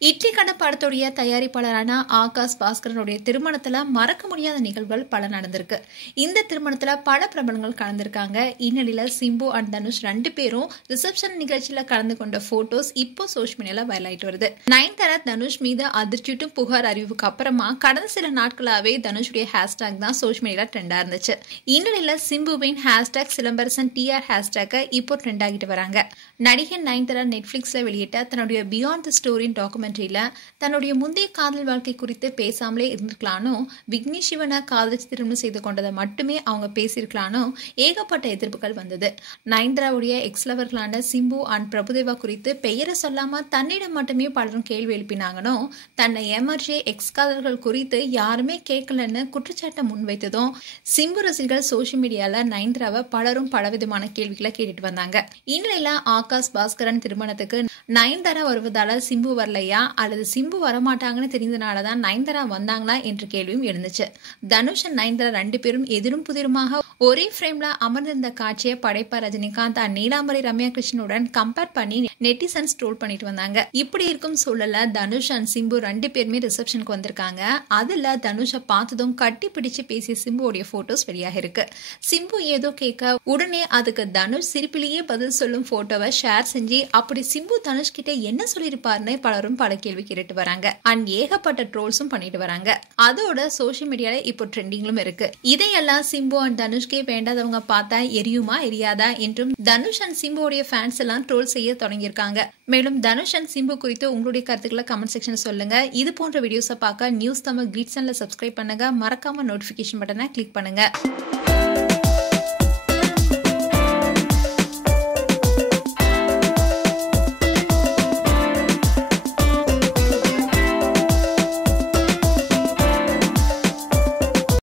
இட்லி கடை படத்துடைய தயாரிப்பாளரான ஆகாஷ் பாஸ்கரனுடைய திருமணத்துல மறக்க முடியாத நிகழ்வுகள் பல நடந்திருக்கு. இந்த திருமணத்துல பல பிரபலங்கள் கலந்திருக்காங்க. இந்நிலையில சிம்பு அண்ட் தனுஷ் ரெண்டு பேரும் ரிசப்ஷன் நிகழ்ச்சியில கலந்து கொண்ட போட்டோஸ் இப்போ சோஷியல் மீடியால வைரல் ஆயிட்டு வருது. நயன்தாரா தனுஷ் மீது அதிர்ச்சியூட்டும் புகார் அறிவுக்கு அப்புறமா கடந்த சில நாட்களாவே தனுஷுடைய ஹேஷ்டாக் தான் சோஷியல் மீடியால ட்ரெண்டா இருந்துச்சு. இந்நிலையில சிம்புவின் ஹேஷ்டாக் சிலம்பரசன் TR ஹேஷ்டாக இப்போ ட்ரெண்ட் ஆகிட்டு வராங்க. நடிகை நயன்தாரா நெட்ஃபிளிக்ஸ்ல வெளியிட்ட தன்னுடைய பியாண்ட் தி ஸ்டோரி டாக்குமெண்ட்ரியில தன்னுடைய முந்தைய காதல் வாழ்க்கை குறித்து பேசாமலே இருந்திருக்கலானோ, விக்னேஷ் சிவனை காதலிச்சு திருமணம் செய்து கொண்டதை மட்டுமே அவங்க பேசியிருக்கலானோ ஏகப்பட்ட எதிர்ப்புகள் வந்தது. நயன்தாராவுடைய எக்ஸ்லவர்களான சிம்பு அண்ட் பிரபுதேவா குறித்து பெயரை சொல்லாம தன்னிடம் மட்டுமே பலரும் கேள்வி எழுப்பினாங்கனோ, தன்னை ஏமாற்றிய எக்ஸ் காதல்கள் குறித்து யாருமே கேட்கலன்னு குற்றச்சாட்டை முன்வைத்ததும் சிம்பு ரசிகர்கள் சோஷியல் மீடியால நயன்தாராவை பலரும் பலவிதமான கேள்விகளை கேட்டுட்டு வந்தாங்க. இந்நிலையில ஆகாஷ் பாஸ்கரன் திருமணத்துக்கு நயன்தாரா வருவதால சிம்பு வரலையா அல்லது சிம்பு வரமாட்டாங்கன்னு தெரிந்தனாலதான் நயன்தாரா வந்தாங்களா என்ற கேள்வியும் எழுந்துச்சு. தனுஷ் நயன்தாரா ரெண்டு பேரும் எதிரும் புதிருமாக ஒரே ஃப்ரேம்ல அமர்ந்திருந்த காட்சியை படைப்பார் ரஜினிகாந்த் நீலாம்பரி ரம்யா கிருஷ்ணனுடன் கம்பேர் பண்ணி நெட்டிசன்ஸ் ட்ரோல் பண்ணிட்டு வந்தாங்க. இப்படி இருக்கும் சூழல்ல தனுஷ் அண்ட் சிம்பு ரெண்டு பேருமே ரிசப்ஷனுக்கு வந்திருக்காங்க. அதுல தனுஷை பார்த்ததும் கட்டி பிடிச்சு பேசிய சிம்புடைய போட்டோஸ் வெளியாக இருக்கு. சிம்பு ஏதோ கேட்க உடனே அதுக்கு தனுஷ் சிரிப்பிலேயே பதில் சொல்லும் போட்டோவை ஷேர் செஞ்சு அப்படி சிம்பு தனுஷ் கிட்ட என்ன சொல்லியிருப்பாருன்னு பலரும் பல கேள்வி கேட்டு வராங்க. அண்ட் ஏகப்பட்ட ட்ரோல்ஸும் பண்ணிட்டு வராங்க. அதோட சோஷியல் மீடியால இப்போ ட்ரெண்டிங்லும் இருக்கு. இதையெல்லாம் சிம்பு அண்ட் தனுஷ்கே வேண்டாதவங்க பார்த்தா எரியுமா எரியாதா என்றும் தனுஷ் அண்ட் சிம்புடைய ஃபேன்ஸ் எல்லாம் ட்ரோல் செய்ய தொடங்கியிருக்காங்க. மேலும் தனுஷ் அண்ட் சிம்பு குறித்து உங்களுடைய கருத்துக்களை கமெண்ட் செக்ஷன்ல சொல்லுங்க. இது போன்ற வீடியோஸை பார்க்க நியூஸ் தமிழ் கிளிட்ஸ் சேனலை சப்ஸ்கிரைப் பண்ணுங்க. மறக்காம நோட்டிபிகேஷன் பட்டனை கிளிக் பண்ணுங்க.